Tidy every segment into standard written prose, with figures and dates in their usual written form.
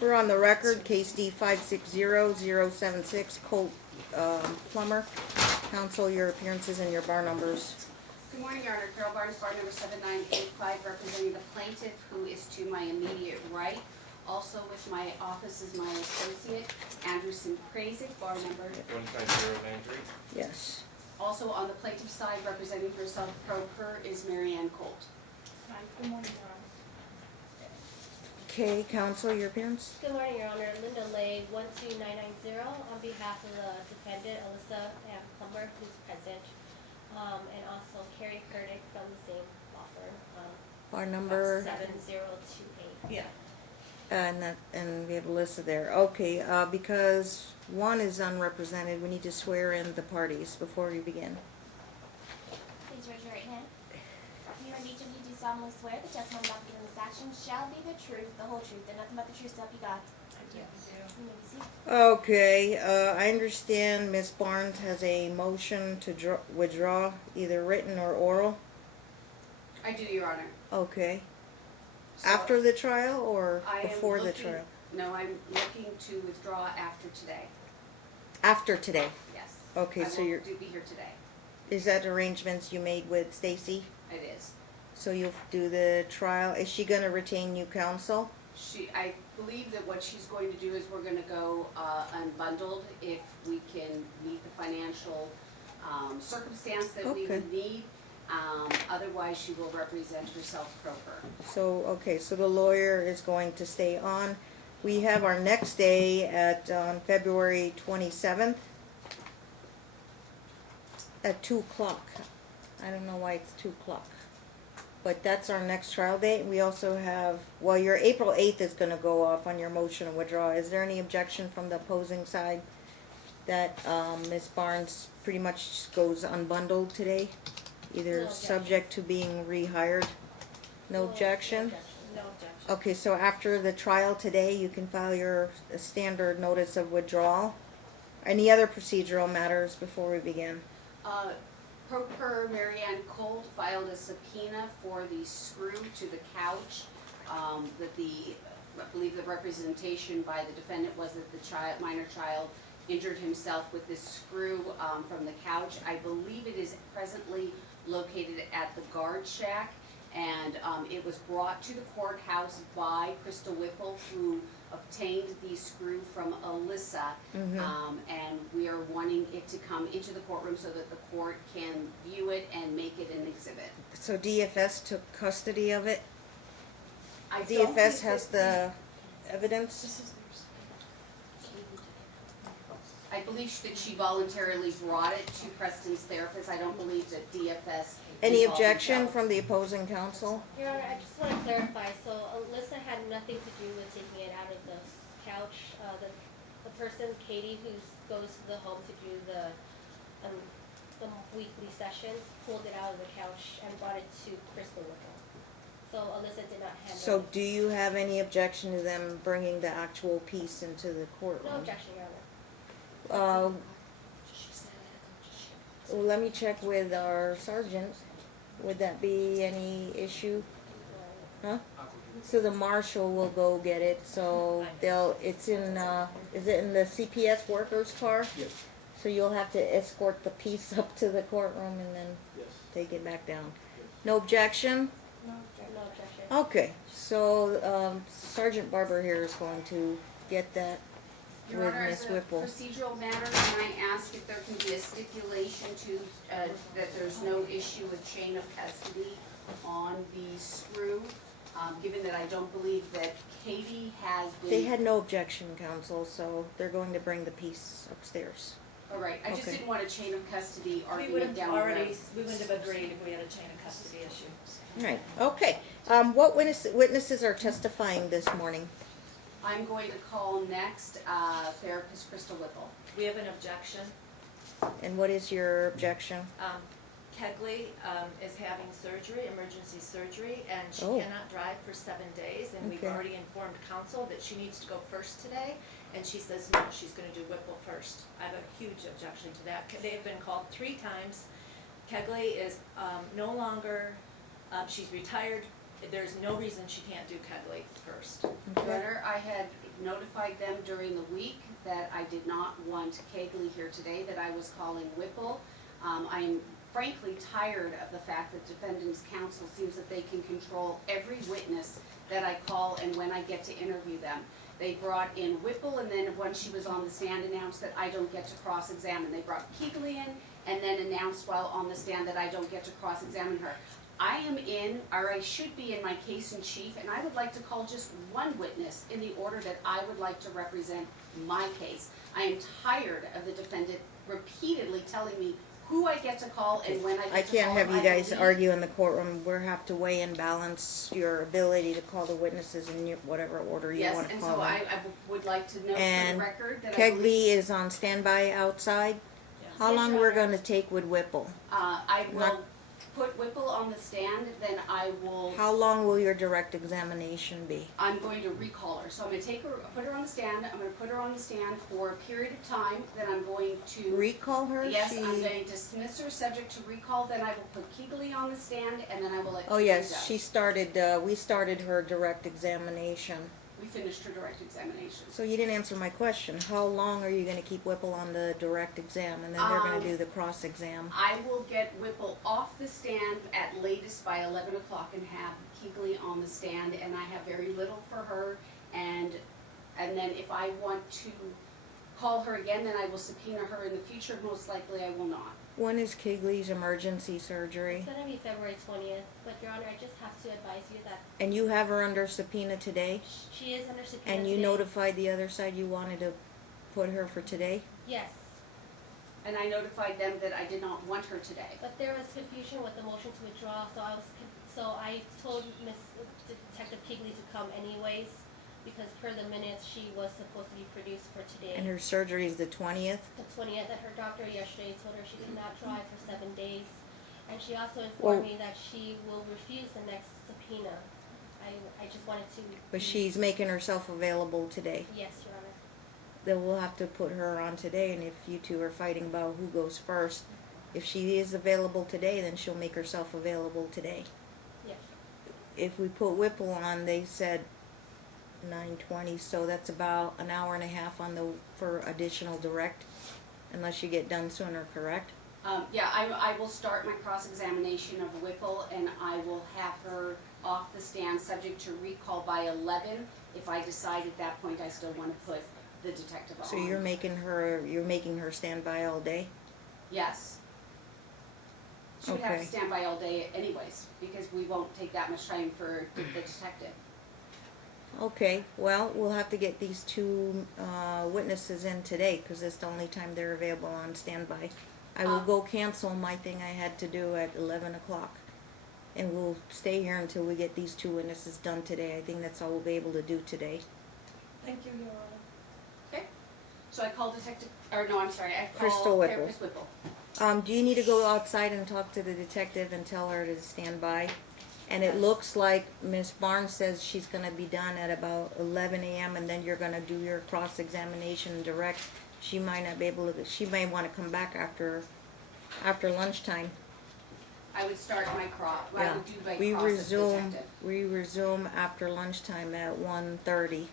We're on the record, case D 560076, Colt Plumber. Counsel, your appearances and your bar numbers. Good morning, Your Honor. Carol Barnes, bar number 7985, representing the plaintiff, who is to my immediate right. Also with my office is my associate, Anderson Krazik, bar number 15093. Yes. Also on the plaintiff's side, representing herself pro per, is Marianne Colt. Hi, good morning, Your Honor. Okay, counsel, your appearance? Good morning, Your Honor. Linda Lay, 12990, on behalf of the defendant, Alyssa M. Plumber, who's present, and also Carrie Kurdick from the same law firm. Bar number? 7028. Yeah. And we have Alyssa there. Okay, because one is unrepresented, we need to swear in the parties before we begin. Please raise your right hand. You and each of you do solemnly swear the testimony about to give in this action shall be the truth, the whole truth, and nothing but the truth, so help you God. Yes. You may be seated. Okay, I understand Ms. Barnes has a motion to withdraw, either written or oral. I do, Your Honor. Okay. So After the trial or I am before the looking- trial? No, I'm looking to withdraw after today. After today. Yes. Okay, so you're, I will be here today. is that arrangements you made with Stacy? It is. So you'll do the trial. Is she gonna retain new counsel? I believe that what she's going to do is we're gonna go unbundled if we can meet the financial circumstance that we Okay. would need. Otherwise, she will represent herself pro per. So, okay, so the lawyer is going to stay on. We have our next day at, February 27th at 2 o'clock. I don't know why it's 2 o'clock. But that's our next trial date. We also have, well, your April 8th is gonna go off on your motion to withdraw. Is there any objection from the opposing side that, Ms. Barnes pretty much goes unbundled today? Either No objection. subject to being rehired? No objection? No objection. Okay, so after the trial today, you can file your standard notice of withdrawal. Any other procedural matters before we begin? Pro per Marianne Colt filed a subpoena for the screw to the couch. I believe the representation by the defendant was that the minor child injured himself with this screw from the couch. I believe it is presently located at the guard shack, and it was brought to the courthouse by Crystal Whipple, who obtained the screw from Alyssa, and we are wanting it to come into the courtroom so that the court can view it and make it an exhibit. So DFS took custody of it? I don't DFS think has that the evidence? I believe that she voluntarily brought it to Preston's therapist. I don't believe that DFS. Any involved objection himself. from the opposing counsel? Your Honor, I just want to clarify, so Alyssa had nothing to do with taking it out of the couch. The person, Katie, who goes to the home to do the weekly sessions, pulled it out of the couch and brought it to Crystal Whipple. So Alyssa did not handle So it. do you have any objection to them bringing the actual piece into the courtroom? No objection, Your Honor. Well, let me check with our sergeant. Would that be any issue? Huh? So the marshal will go get it, so it's in, is it in the CPS worker's car? Yes. So you'll have to escort the piece up to the courtroom and then Yes. take it back down. No objection? No objection. Okay, so Sergeant Barber here is going to get that Your with Honor, Ms. as a Whipple. procedural matter, can I ask if there can be a stipulation to, that there's no issue with chain of custody on the screw? Given that I don't believe that Katie has been. They had no objection, counsel, so they're going to bring the piece upstairs. All right, I just Okay. didn't want a chain of custody We argument wouldn't down the road. we wouldn't have agreed if we had a chain of custody issue. Right, okay. What witnesses are testifying this morning? I'm going to call next therapist Crystal Whipple. We have an objection. And what is your objection? Kegley is having surgery, emergency surgery, and she Oh. cannot drive for 7 days, and we've Okay. already informed counsel that she needs to go first today, and she says no, she's gonna do Whipple first. I have a huge objection to that. They've been called 3 times. Kegley is no longer, she's retired there's no reason she can't do Kegley first. Okay. Letter, I had notified them during the week that I did not want Kegley here today, that I was calling Whipple. I'm frankly tired of the fact that defendant's counsel seems that they can control every witness that I call and when I get to interview them. They brought in Whipple, and then when she was on the stand announced that I don't get to cross-examine. They brought Kegley in and then announced while on the stand that I don't get to cross-examine her. I am in, or I should be in, my case in chief, and I would like to call just one witness in the order that I would like to represent my case. I am tired of the defendant repeatedly telling me who I get to call and when I get to call. I can't have you I guys believe- argue in the courtroom. We'll have to weigh and balance your ability to call the witnesses in whatever order you Yes, want to and call so them. I would like to note for And the record that I believe, Kegley is on standby outside. Yes. How Yes, long Your we're Honor. gonna take with Whipple? I will Not- put Whipple on the stand, then I will, How long will your direct examination be? I'm going to recall her. So I'm gonna take her, put her on the stand, I'm gonna put her on the stand for a period of time, then I'm going to. Recall her? Yes, She- I'm going to dismiss her subject to recall, then I will put Kegley on the stand, and then I will let. Oh, Kegley yes, go. she started, we started her direct examination. We finished her direct examination. So you didn't answer my question. How long are you gonna keep Whipple on the direct exam, and then they're gonna do the cross-exam? I will get Whipple off the stand at latest by 11 o'clock and have Kegley on the stand, and I have very little for her, and then if I want to call her again, then I will subpoena her in the future. Most likely I will not. When is Kegley's emergency surgery? It's gonna be February 20th, but Your Honor, I just have to advise you that And you have her under subpoena today? she is under subpoena And you today. notified the other side you wanted to put her for today? Yes, And I notified them that I did not want her today. but there was confusion with the motion to withdraw, so I told Detective Kegley to come anyways, because per the minutes, she was supposed to be produced for today. And her surgery is the 20th? The 20th, that her doctor yesterday told her she could not drive for 7 days. And she also Well- informed me that she will refuse the next subpoena. I just wanted to. But she's making herself available today. Yes, Your Honor. Then we'll have to put her on today, and if you two are fighting about who goes first, if she is available today, then she'll make herself available today. Yes. If we put Whipple on, they said 9:20, so that's about an hour and a half on for additional direct, unless you get done sooner, correct? Yeah, I will start my cross-examination of Whipple, and I will have her off the stand, subject to recall by 11. If I decide at that point I still want to put the detective on. So you're making her stand by all day? Yes. She would have to Okay. stand by all day anyways, because we won't take that much time for the detective. Okay, well, we'll have to get these two witnesses in today, because it's the only time they're available on standby. I will go cancel my thing I had to do at 11 o'clock. And we'll stay here until we get these two witnesses done today. I think that's all we'll be able to do today. Thank you, Your Honor. Okay? So I call Detective, or no, I'm sorry, I Crystal call Whipple. Therapist Whipple. Do you need to go outside and talk to the detective and tell her to stand by? And it Yes. looks like Miss Barnes says she's gonna be done at about 11 a.m. and then you're gonna do your cross-examination direct. She might not be able to, she may wanna come back after lunchtime. I would start my I Yeah. would do my We cross as detective. resume after lunchtime at 1:30.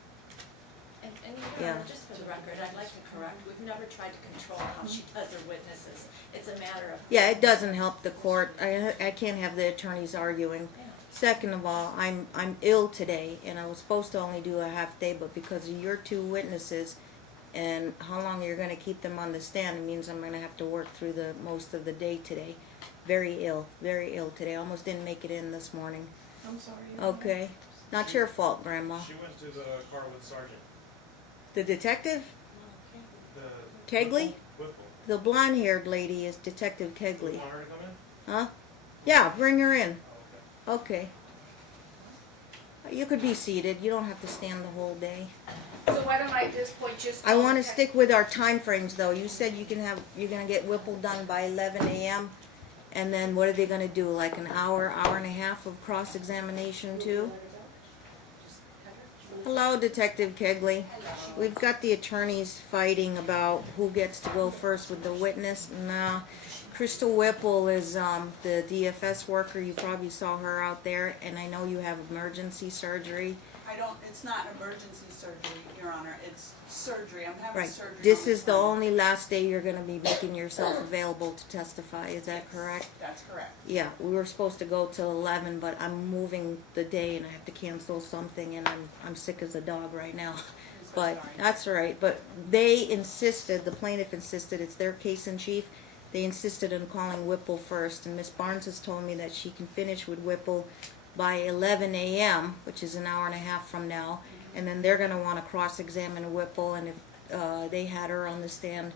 And Yeah. Your Honor, just for the record, I'd like to correct, we've never tried to control how she does her witnesses. It's a matter of. Yeah, it doesn't help the court. I can't have the attorneys arguing. Yeah. Second of all, I'm ill today, and I was supposed to only do a half day, but because of your two witnesses and how long you're gonna keep them on the stand, it means I'm gonna have to work through the most of the day today. Very ill today. Almost didn't make it in this morning. I'm sorry. Your Honor. Okay, not your fault, Grandma. She went to the car with Sergeant. The detective, The Kegley? Whipple. the blonde-haired lady is Detective Do you Kegley. want her to come in? Huh? Yeah, bring her in. Oh, okay. Okay. You could be seated. You don't have to stand the whole day. So why don't I at this point just I call want to Detec- stick with our time frames, though. You said you're gonna get Whipple done by 11 a.m. And then what are they gonna do? Like an hour and a half of cross-examination too? Hello, Detective Kegley. We've got the attorneys fighting about who gets to go first with the witness. No, Crystal Whipple is the DFS worker. You probably saw her out there, and I know you have emergency surgery. It's not emergency surgery, Your Honor, it's surgery, I'm having Right. surgery. This on is the Sunday. only last day you're gonna be making yourself available to testify. Is that correct? That's correct. Yeah, we were supposed to go till 11, but I'm moving the day and I have to cancel something, and I'm sick as a dog right now. I'm so But sorry. that's all right. But they insisted, the plaintiff insisted, it's their case in chief. They insisted on calling Whipple first, and Miss Barnes has told me that she can finish with Whipple by 11 a.m., which is an hour and a half from now. And then they're gonna want to cross-examine Whipple, and if they had her on the stand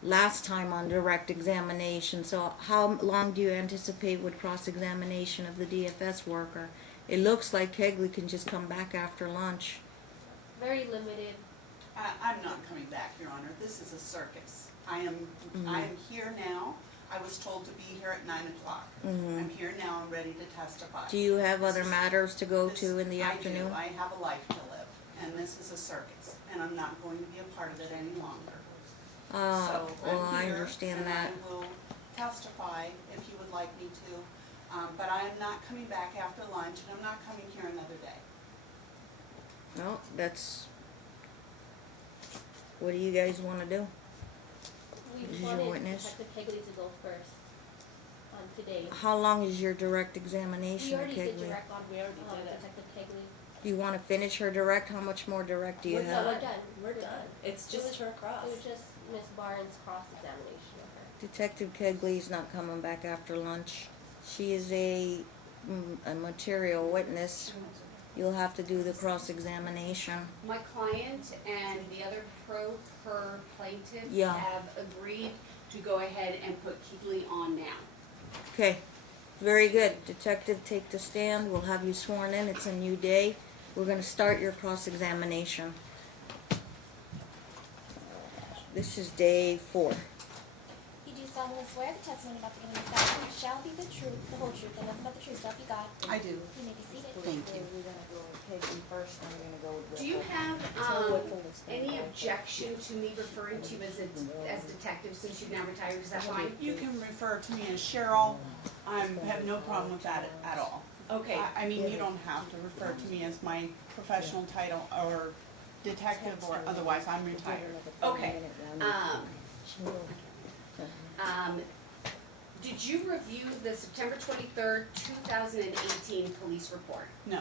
last time on direct examination. So how long do you anticipate with cross-examination of the DFS worker? It looks like Kegley can just come back after lunch. Very limited. I'm not coming back, Your Honor, this is a circus. I am here now, I was told to be here at 9 o'clock. I'm here now, I'm ready to testify. Do you have other matters to go to in the afternoon? I have a life to live, and this is a circus, and I'm not going to be a part of it any longer. So Well, I'm I here, understand and that. I will testify if you would like me to, but I am not coming back after lunch, and I'm not coming here another day. No, that's, what do you guys wanna do? We Is your wanted witness? Detective Kegley to go first on today. How long is your direct We examination, already did Kegley? direct on Detective Kegley. Do you wanna finish her direct? How much more direct do you We're have? We're done. We're done. It's just her cross. It was just Miss Barnes' cross-examination of her. Detective Kegley's not coming back after lunch. She is a material witness. You'll have to do the cross-examination. My client and the other per plaintiff Yeah. have agreed to go ahead and put Kegley on now. Okay, very good. Detective, take the stand. We'll have you sworn in. It's a new day. We're gonna start your cross-examination. This is day 4. You do solemnly swear the testimony about to give in this action shall be the truth, the whole truth, and nothing but the truth, so help you God. I do. You may be seated. Thank you. We're gonna go with Kegley first, and we're gonna go with Do you Whipple. have, Tell Whipple to stand any by. objection to me referring to you as detective since you've now retired, is that fine? You can refer to me as Cheryl, I have no problem with that at all. Okay, I mean, you don't have to refer to me as my professional title or detective or otherwise, I'm retired. okay, did you review the September 23rd, 2018 police report? No,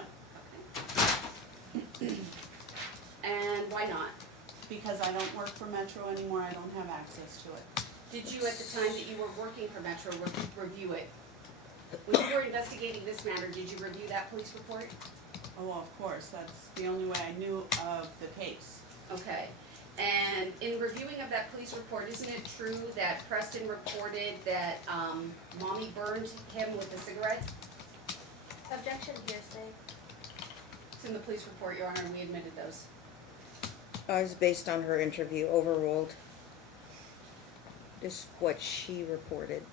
And why not? because I don't work for Metro anymore, I don't have access to it. Did you, at the time that you were working for Metro, review it? When you were investigating this matter, did you review that police report? Oh, well, of course, that's the only way I knew of the case. Okay, and in reviewing of that police report, isn't it true that Preston reported that, mommy burned him with a cigarette? Objection, hearsay. It's in the police report, Your Honor, and we admitted those. It's based on her interview, overruled. This is what she reported.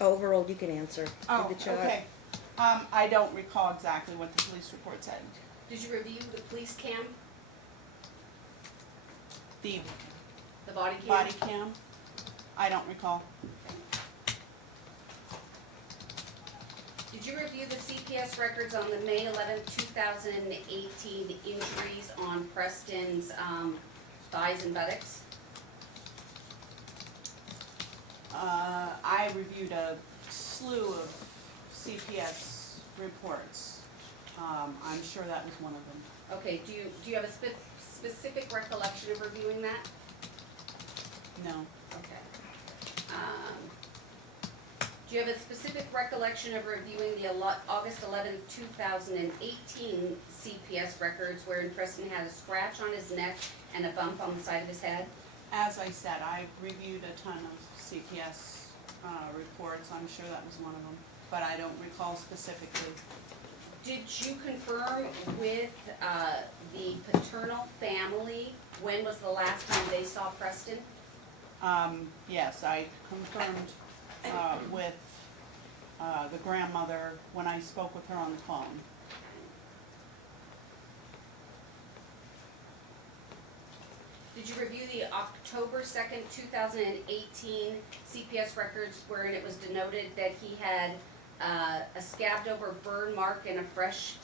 Overruled, you can answer. Oh, Did the child- okay. I don't recall exactly what the police report said. Did you review the police cam, The the body cam? body cam, I don't recall. Did you review the CPS records on the May 11th, 2018 injuries on Preston's thighs and buttocks? I reviewed a slew of CPS reports. I'm sure that was one of them. Okay, do you have a specific recollection of reviewing that? No. Okay. Do you have a specific recollection of reviewing the August 11th, 2018 CPS records wherein Preston had a scratch on his neck and a bump on the side of his head? As I said, I reviewed a ton of CPS reports. I'm sure that was one of them, but I don't recall specifically. Did you confirm with the paternal family when was the last time they saw Preston? Yes, I confirmed with the grandmother when I spoke with her on the phone. Did Did you review the October 2nd, 2018 CPS records wherein it was denoted that he had a scabbed over burn mark and a fresh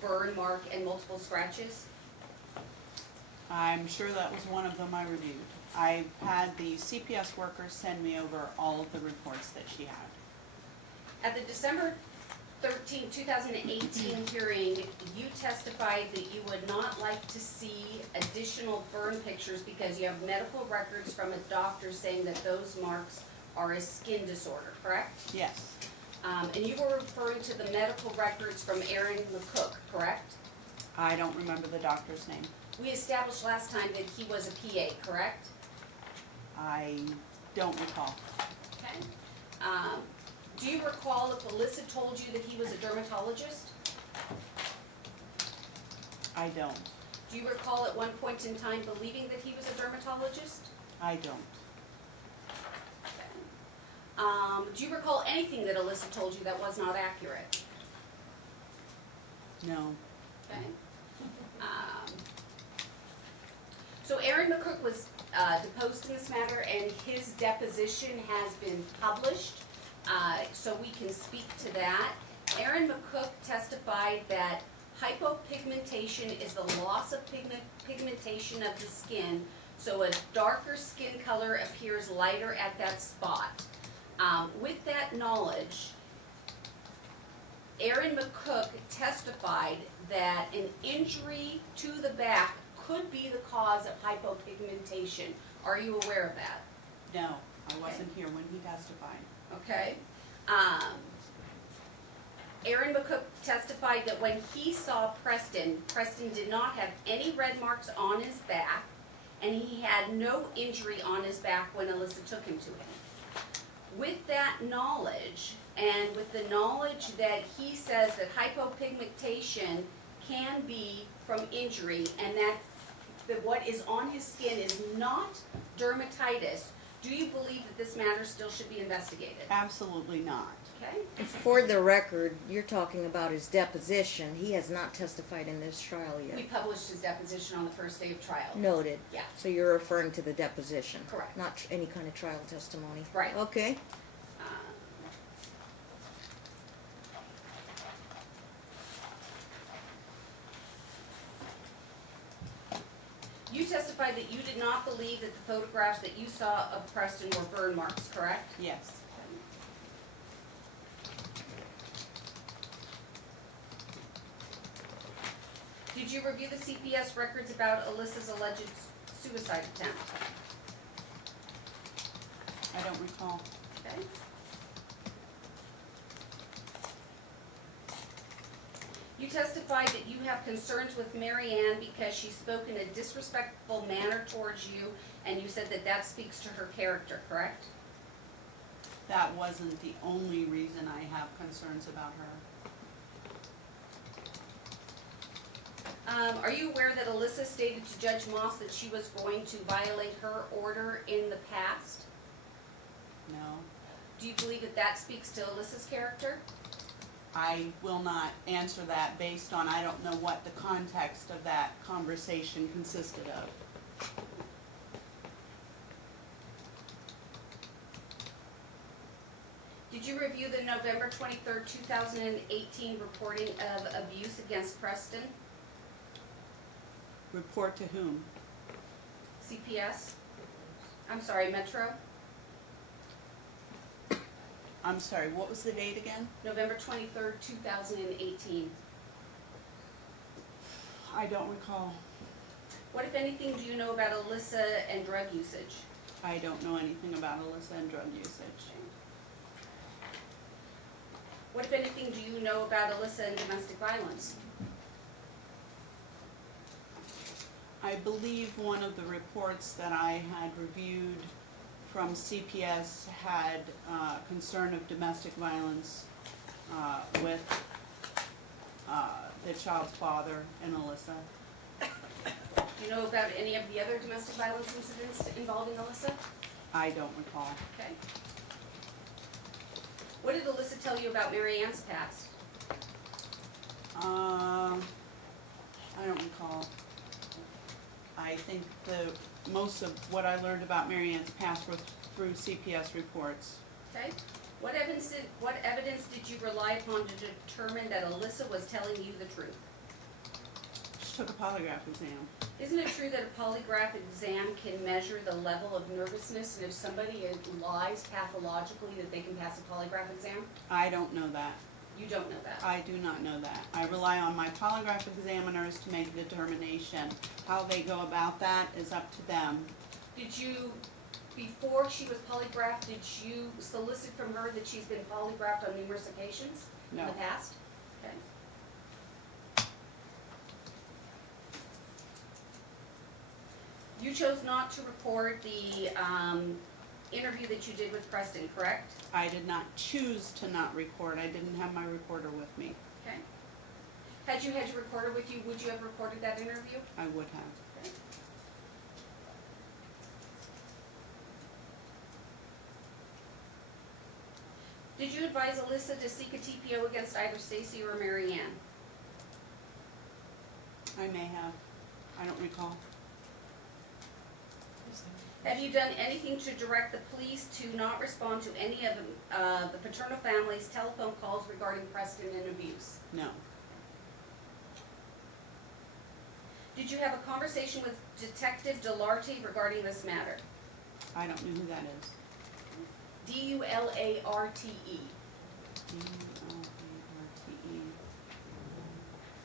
burn mark and multiple scratches? I'm sure that was one of them I reviewed. I had the CPS workers send me over all of the reports that she had. At the December 13, 2018 hearing, you testified that you would not like to see additional burn pictures because you have medical records from a doctor saying that those marks are a skin disorder, correct? Yes, And you were referring to the medical records from Aaron McCook, correct? I don't remember the doctor's name. We established last time that he was a PA, correct? I don't recall. Okay. Do you recall if Alyssa told you that he was a dermatologist? I don't. Do you recall at one point in time believing that he was a dermatologist? I don't. Do you recall anything that Alyssa told you that was not accurate? No. Okay. So Aaron McCook was deposed in this matter, and his deposition has been published, so we can speak to that. Aaron McCook testified that hypopigmentation is the loss of pigmentation of the skin, so a darker skin color appears lighter at that spot. With that knowledge, Aaron McCook testified that an injury to the back could be the cause of hypopigmentation. Are you aware of that? No, I wasn't here when he testified. Okay. Aaron McCook testified that when he saw Preston did not have any red marks on his back, and he had no injury on his back when Alyssa took him to him. With that knowledge, and with the knowledge that he says that hypopigmentation can be from injury, and that what is on his skin is not dermatitis, do you believe that this matter still should be investigated? Absolutely not. Okay. For the record, you're talking about his deposition. He has not testified in this trial We yet. published his deposition on the first day of trial. Noted. Yeah. So you're referring to the deposition? Correct. Not any kind of trial testimony? Right. Okay. You testified that you did not believe that the photographs that you saw of Preston were burn marks, correct? Yes. Did you review the CPS records about Alyssa's alleged suicide attempt? I don't recall. Okay. You testified that you have concerns with Mary Ann because she spoke in a disrespectful manner towards you, and you said that that speaks to her character, correct? That wasn't the only reason I have concerns about her. Are you aware that Alyssa stated to Judge Moss that she was going to violate her order in the past? No. Do you believe that that speaks to Alyssa's character? I will not answer that based on, I don't know what the context of that conversation consisted of. Did you review the November 23rd, 2018 reporting of abuse against Preston? Report to whom? CPS? I'm sorry, Metro? I'm sorry, what was the date again? November 23rd, 2018. I don't recall. What, if anything, do you know about Alyssa and drug usage? I don't know anything about Alyssa and drug usage. What, if anything, do you know about Alyssa and domestic violence? I believe one of the reports that I had reviewed from CPS had concern of domestic violence with the child's father and Alyssa. Do you know about any of the other domestic violence incidents involving Alyssa? I don't recall. Okay. What did Alyssa tell you about Mary Ann's past? I don't recall. I think most of what I learned about Mary Ann's past was through CPS reports. Okay. What evidence did you rely upon to determine that Alyssa was telling you the truth? She took a polygraph exam. Isn't it true that a polygraph exam can measure the level of nervousness, and if somebody lies pathologically that they can pass a polygraph exam? I don't know that. You don't know that. I do not know that. I rely on my polygraph examiners to make a determination. How they go about that is up to them. Did you, before she was polygraphed, did you solicit from her that she's been polygraphed on numerous occasions in No. the past? Okay. You chose not to record the interview that you did with Preston, correct? I did not choose to not record. I didn't have my recorder with me. Okay. Had you had your recorder with you, would you have recorded that interview? I would have. Okay. Did you advise Alyssa to seek a TPO against either Stacy or Mary Ann? I may have. I don't recall. Have you done anything to direct the police to not respond to any of the paternal family's telephone calls regarding Preston and abuse? No. Did you have a conversation with Detective Delarte regarding this matter? I don't know who that is. D-U-L-A-R-T-E. D-U-L-A-R-T-E.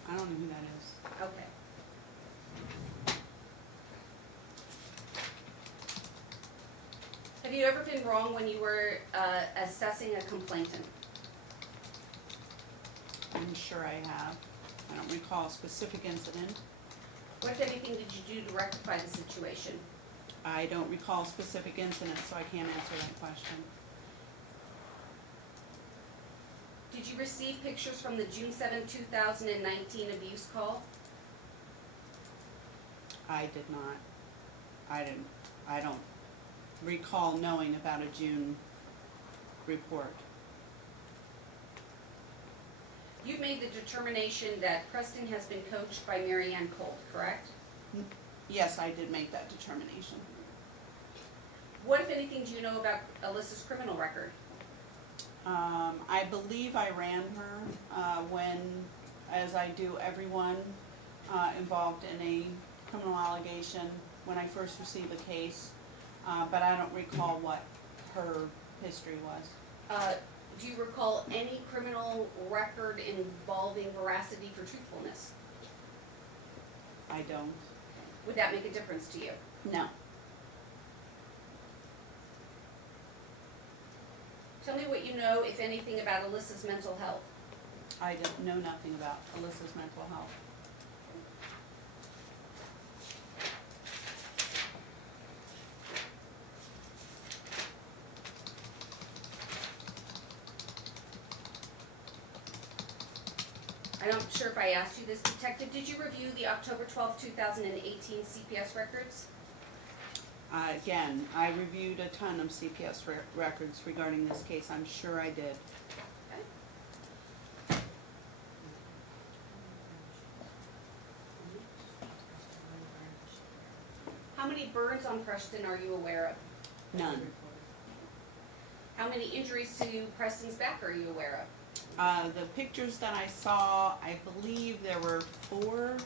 I don't know who that is. Okay. Have you ever been wrong when you were assessing a complainant? I'm sure I have. I don't recall a specific incident. What, if anything, did you do to rectify the situation? I don't recall specific incidents, so I can't answer that question. Did you receive pictures from the June 7, 2019 abuse call? I did not. I don't recall knowing about a June report. You've made the determination that Preston has been coached by Mary Ann Colt, correct? Yes, I did make that determination. What, if anything, do you know about Alyssa's criminal record? I believe I ran her when, as I do everyone involved in a criminal allegation, when I first received the case, but I don't recall what her history was. Do you recall any criminal record involving veracity for truthfulness? I don't. Would that make a difference to you? No. Tell me what you know, if anything, about Alyssa's mental health. I didn't know nothing about Alyssa's mental health. I'm not sure if I asked you this, Detective. Did you review the October 12, 2018 CPS records? Again, I reviewed a ton of CPS records regarding this case. I'm sure I did. Okay. How many burns on Preston are you aware of? None. How many injuries to Preston's back are you aware of? The pictures that I saw, I believe there were 4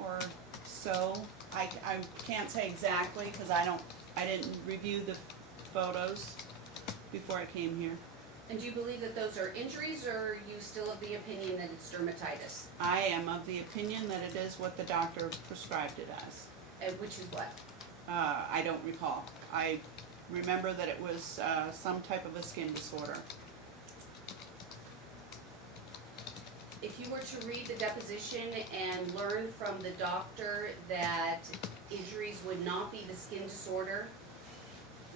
or so. I can't say exactly because I didn't review the photos before I came here. And do you believe that those are injuries, or are you still of the opinion that it's dermatitis? I am of the opinion that it is what the doctor prescribed it as. And which is what? I don't recall. I remember that it was some type of a skin disorder. If you were to read the deposition and learn from the doctor that injuries would not be the skin disorder,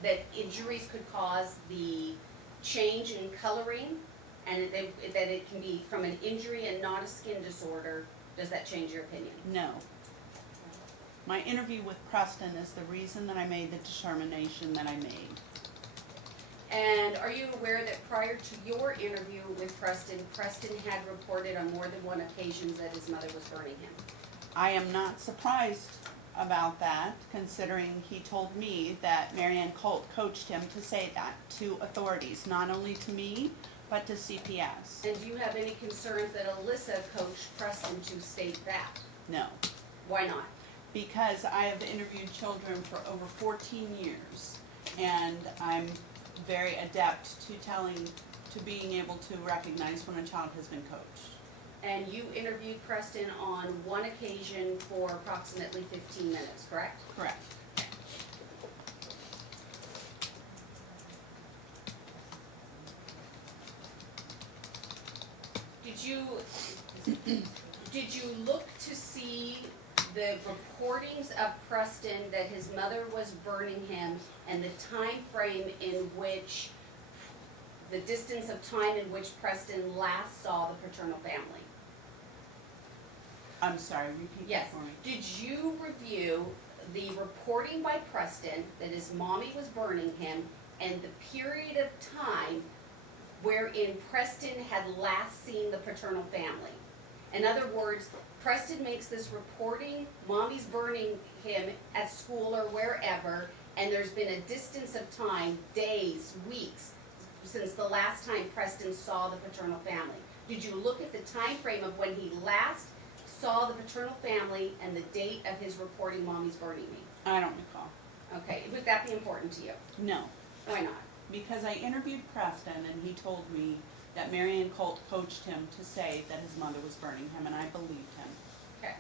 that injuries could cause the change in coloring, and that it can be from an injury and not a skin disorder, does that change your opinion? No. My interview with Preston is the reason that I made the determination that I made. And are you aware that prior to your interview with Preston, Preston had reported on more than one occasion that his mother was burning him? I am not surprised about that, considering he told me that Marianne Colt coached him to say that to authorities, not only to me, but to CPS. And do you have any concerns that Alyssa coached Preston to state that? No. Why not? Because I have interviewed children for over 14 years, and I'm very adept to being able to recognize when a child has been coached. And you interviewed Preston on one occasion for approximately 15 minutes, correct? Correct. Did you look to see the reportings of Preston that his mother was burning him and the time frame in which, the distance of time in which Preston last saw the paternal family? I'm sorry, repeat Yes. that for me. Did you review the reporting by Preston that his mommy was burning him and the period of time wherein Preston had last seen the paternal family? In other words, Preston makes this reporting, mommy's burning him at school or wherever, and there's been a distance of time, days, weeks, since the last time Preston saw the paternal family. Did you look at the time frame of when he last saw the paternal family and the date of his reporting, mommy's burning me? I don't recall. Okay, would that be important to you? No, Why not? because I interviewed Preston and he told me that Marianne Colt coached him to say that his mother was burning him, and I believed him. Okay.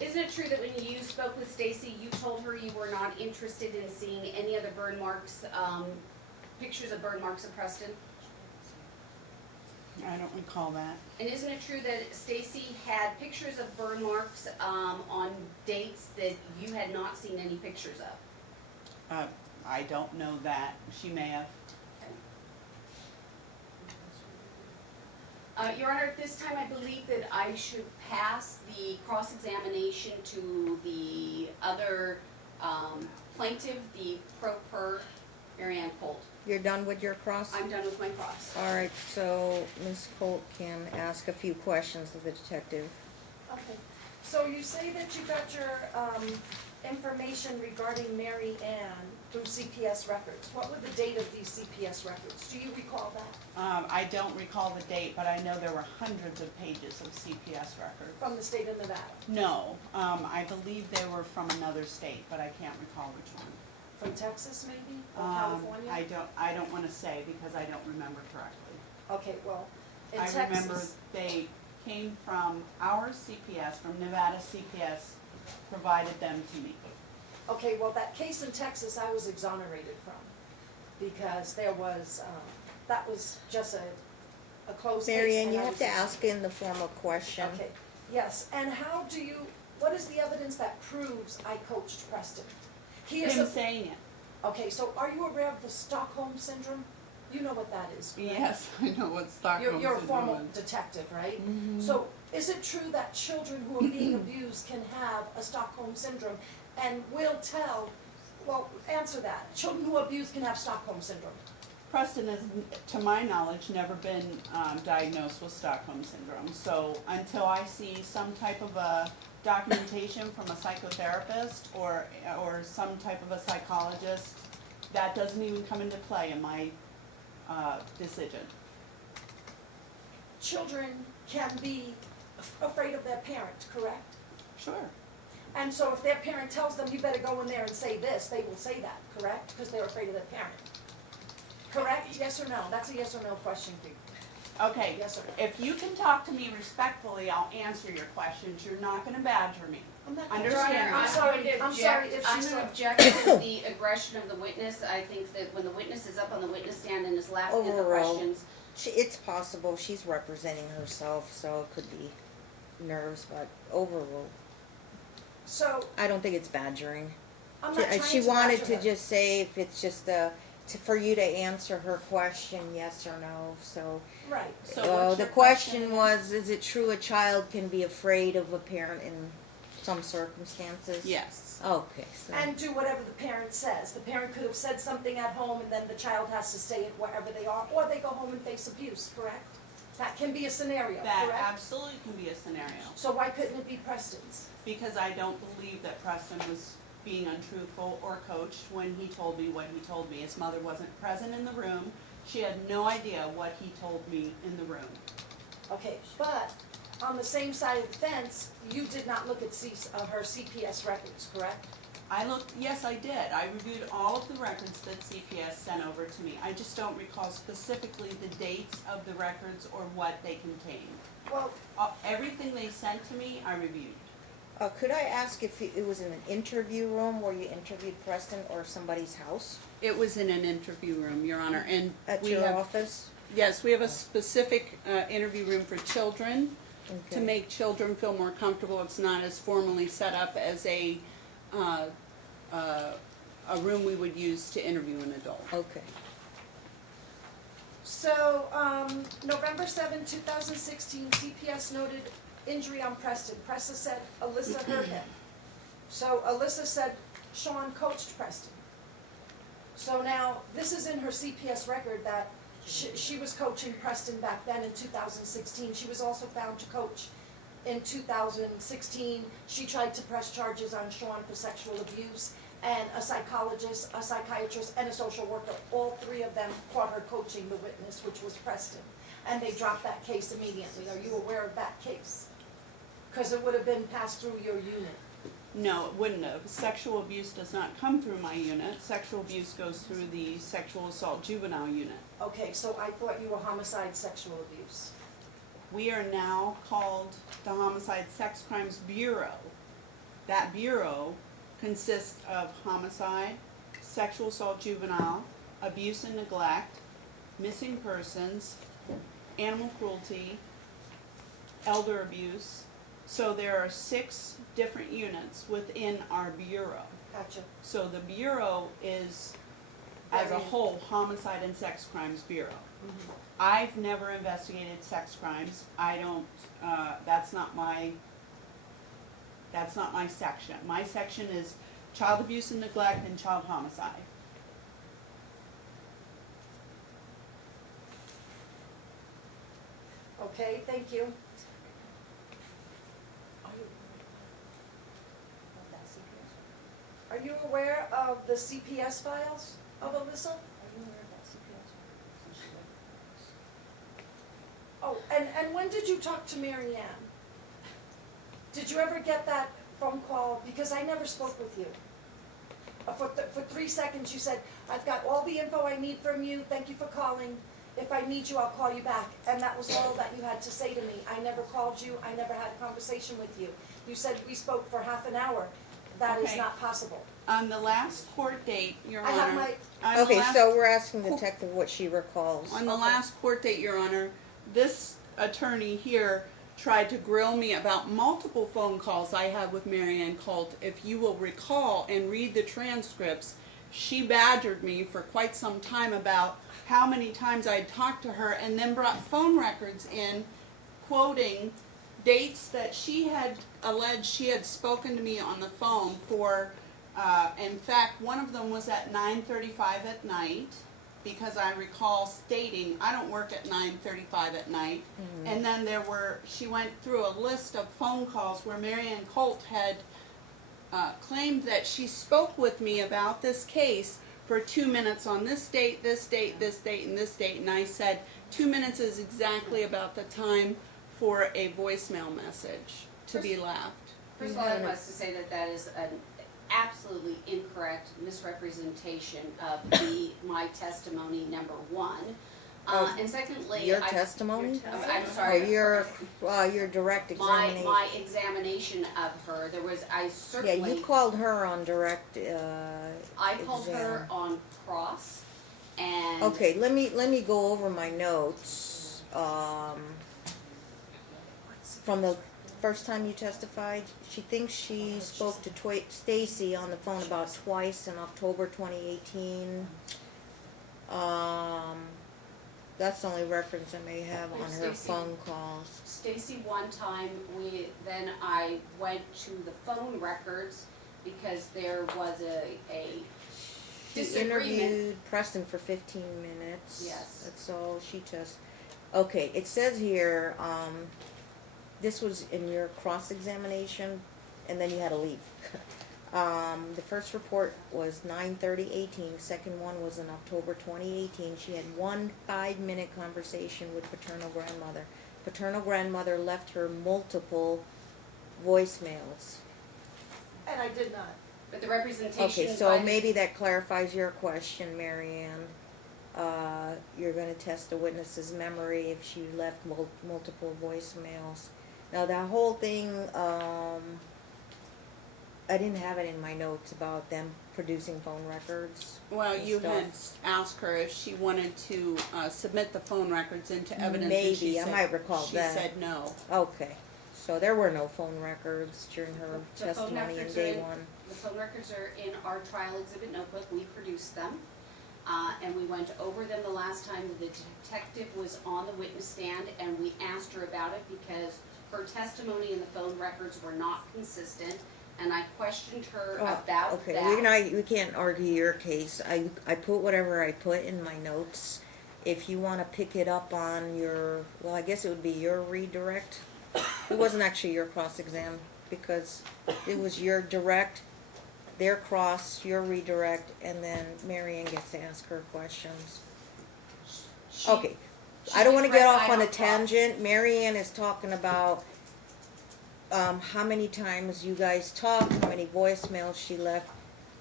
Isn't it true that when you spoke with Stacy, you told her you were not interested in seeing any other burn marks, pictures of burn marks of Preston? I don't recall that. And isn't it true that Stacy had pictures of burn marks on dates that you had not seen any pictures of? I don't know that. She may have. Your Honor, at this time, I believe that I should pass the cross-examination to the other plaintiff, the pro per Marianne Colt. You're done with your cross? I'm done with my cross. All right, so Ms. Colt can ask a few questions of the detective. Okay, so you say that you got your information regarding Mary Ann through CPS records. What were the date of these CPS records? Do you recall that? I don't recall the date, but I know there were hundreds of pages of CPS records. From the state of Nevada? No, I believe they were from another state, but I can't recall which one. From Texas maybe, or California? I don't wanna say because I don't remember correctly. Okay, well, in I Texas. remember they came from our CPS, from Nevada CPS, provided them to me. Okay, well, that case in Texas I was exonerated from, because there was, that was just a closed case. Marianne, and you I have was to ask in the form of question. Okay, yes, and how do you, what is the evidence that proves I coached Preston? He is Him a, saying it. okay, so are you aware of the Stockholm Syndrome? You know what that is, correct? Yes, I know what Stockholm You're a Syndrome formal is. detective, right? So is it true that children who are being abused can have a Stockholm Syndrome and will tell, well, answer that. Children who are abused can have Stockholm Syndrome. Preston has, to my knowledge, never been diagnosed with Stockholm Syndrome. So until I see some type of a documentation from a psychotherapist or some type of a psychologist, that doesn't even come into play in my decision. Children can be afraid of their parent, correct? Sure. And so if their parent tells them, you better go in there and say this, they will say that, correct? Because they're afraid of their parent. Correct? Yes or no? That's a yes or no question for you. Okay, Yes or no? if you can talk to me respectfully, I'll answer your questions. You're not gonna badger me. I'm not Understand. Your Honor, I'm sorry, going to I'm sorry object- if I'm she's gonna so. object to the aggression of the witness. I think that when the witness is up on the witness stand and is laughing at the Overall. questions, It's possible she's representing herself, so it could be nerves, but overall, So, I don't think it's badgering. I'm not trying to She wanted badger to her. just say if it's just for you to answer her question, yes or no, so. Right. So The what's your question was, is it true a child can be afraid of a parent in some circumstances? Yes. Okay, so. And do whatever the parent says. The parent could have said something at home and then the child has to stay it wherever they are, or they go home and face abuse, correct? That can be a scenario, That correct? absolutely can be a scenario, So why couldn't it be Preston's? because I don't believe that Preston was being untruthful or coached when he told me what he told me. His mother wasn't present in the room. She had no idea what he told me in the room. Okay, but on the same side of the fence, you did not look at her CPS records, correct? Yes, I did. I reviewed all of the records that CPS sent over to me. I just don't recall specifically the dates of the records or what they contained. Well, Everything they sent to me, I reviewed. Could I ask if it was in an interview room where you interviewed Preston or somebody's house? It was in an interview room, Your Honor, and At we your have, office? yes, we have a specific interview room for children to Okay. make children feel more comfortable. It's not as formally set up as a room we would use to interview an adult. Okay. so, November 7, 2016, CPS noted injury on Preston. Preston said Alyssa hurt him. So Alyssa said Sean coached Preston. So now, this is in her CPS record that she was coaching Preston back then in 2016. She was also found to coach in 2016. She tried to press charges on Sean for sexual abuse, and a psychologist, a psychiatrist, and a social worker, all three of them caught her coaching the witness, which was Preston. And they dropped that case immediately. Are you aware of that case? Because it would have been passed through your unit. No, it wouldn't have. Sexual abuse does not come through my unit. Sexual abuse goes through the sexual assault juvenile unit. Okay, so I thought you were homicide sexual abuse. We are now called the Homicide Sex Crimes Bureau. That bureau consists of homicide, sexual assault juvenile, abuse and neglect, missing persons, animal cruelty, elder abuse. So there are 6 different units within our bureau. Gotcha. So the bureau is, as a whole, homicide and sex crimes bureau. I've never investigated sex crimes. I don't, that's not my section. My section is child abuse and neglect and child homicide. Okay, thank you. Are you aware of the CPS files of Alyssa? Oh, and when did you talk to Mary Ann? Did you ever get that phone call? Because I never spoke with you. For 3 seconds you said, I've got all the info I need from you, thank you for calling. If I need you, I'll call you back. And that was all that you had to say to me. I never called you, I never had a conversation with you. You said we spoke for half an hour. That is Okay. not possible. On the last court date, Your I have Honor. my- on the Okay, last- so we're asking the detective what she recalls. On the Okay. last court date, Your Honor, this attorney here tried to grill me about multiple phone calls I had with Mary Ann Colt. If you will recall and read the transcripts, she badgered me for quite some time about how many times I'd talked to her, and then brought phone records in quoting dates that she had alleged she had spoken to me on the phone for. In fact, one of them was at 9:35 at night, because I recall stating, I don't work at 9:35 at night. And then she went through a list of phone calls where Mary Ann Colt had claimed that she spoke with me about this case for 2 minutes on this date, this date, this date, and this date. And I said, 2 minutes is exactly about the time for a voicemail message to be left. First of all, I must say that that is an absolutely incorrect misrepresentation of my testimony, number one. And secondly, Your testimony? I'm Or sorry. your direct examination? My examination of her, I Yeah, certainly. you called her on direct, I called her exam. on cross, and. Okay, let me go over my notes. From the first time you testified, she thinks she spoke to Stacy on the phone about twice in October 2018. That's the only reference I may have on her Stacy. phone calls. Stacy, one time, then I went to the phone records because there was a She disagreement. interviewed Preston for 15 minutes. Yes. That's all she Okay, it says here, this was in your cross-examination, and then you had to leave. The first report was 9/30/18. Second one was in October 2018. She had one 5-minute conversation with paternal grandmother. Paternal grandmother left her multiple voicemails. And I did not. But the representation Okay, by so the- maybe that clarifies your question, Mary Ann. You're gonna test the witness's memory if she left multiple voicemails. Now, that whole thing, I didn't have it in my notes about them producing phone records. Well, and you stuff. had asked her if she wanted to submit the phone records into evidence. And she Maybe, I said- might recall that. She said no. Okay, so there were no phone records during her The phone testimony in records day are in- one. The phone records are in our trial exhibit notebook, we produced them. And we went over them the last time the detective was on the witness stand, and we asked her about it because her testimony and the phone records were not consistent, and I questioned her about that. Okay, we can't argue your case. I put whatever I put in my notes. If you wanna pick it up on your, well, I guess it would be your redirect. It wasn't actually your cross-exam, because it was your direct, their cross, your redirect, and then Mary Ann gets to ask her questions. She- Okay, she I don't wanna did get correct, off I on a don't cross. tangent. Mary Ann is talking about, how many times you guys talked, how many voicemails she left.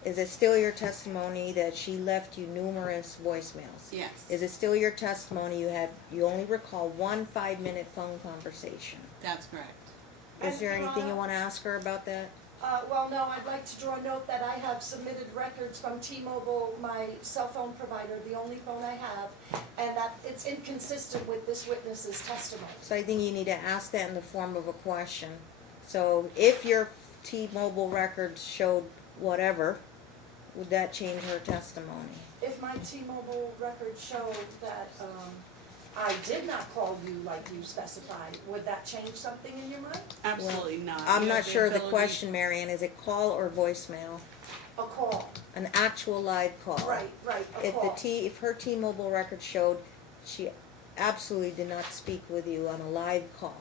Is it still your testimony that she left you numerous voicemails? Yes. Is it still your testimony you only recall one 5-minute phone conversation? That's correct. Is And, there Your anything you Honor- wanna ask her about that? Well, no, I'd like to draw a note that I have submitted records from T-Mobile, my cell phone provider, the only phone I have, and that it's inconsistent with this witness's testimony. So I think you need to ask that in the form of a question. So if your T-Mobile records showed whatever, would that change her testimony? If my T-Mobile records show that, I did not call you like you specified, would that change something in your mind? Absolutely not. I'm You not have the sure the ability- question, Marianne, is it call or voicemail? A call, An actual live call? right, a If call. if her T-Mobile record showed she absolutely did not speak with you on a live call,